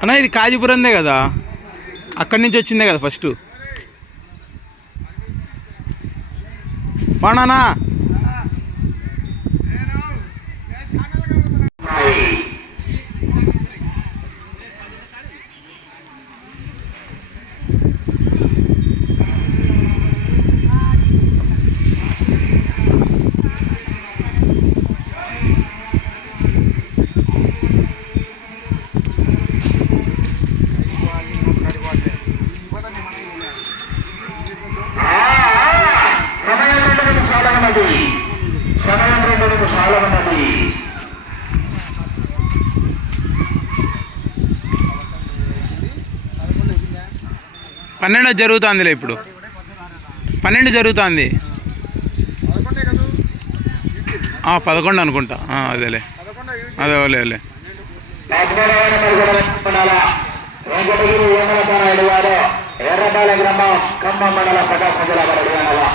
అన్న ఇది కాజీపురందే కదా? అక్కడి నుంచి వచ్చిందే కదా ఫస్ట్ పానానా పన్నెండు జరుగుతుందిలే ఇప్పుడు. పన్నెండు జరుగుతుంది. పదకొండు అనుకుంటా. ఆ, అదేలే. అదే ఓలే ఓలే అద్భుతమైన గ్రామం ఖమ్మం మండల ప్రకాశం జిల్లా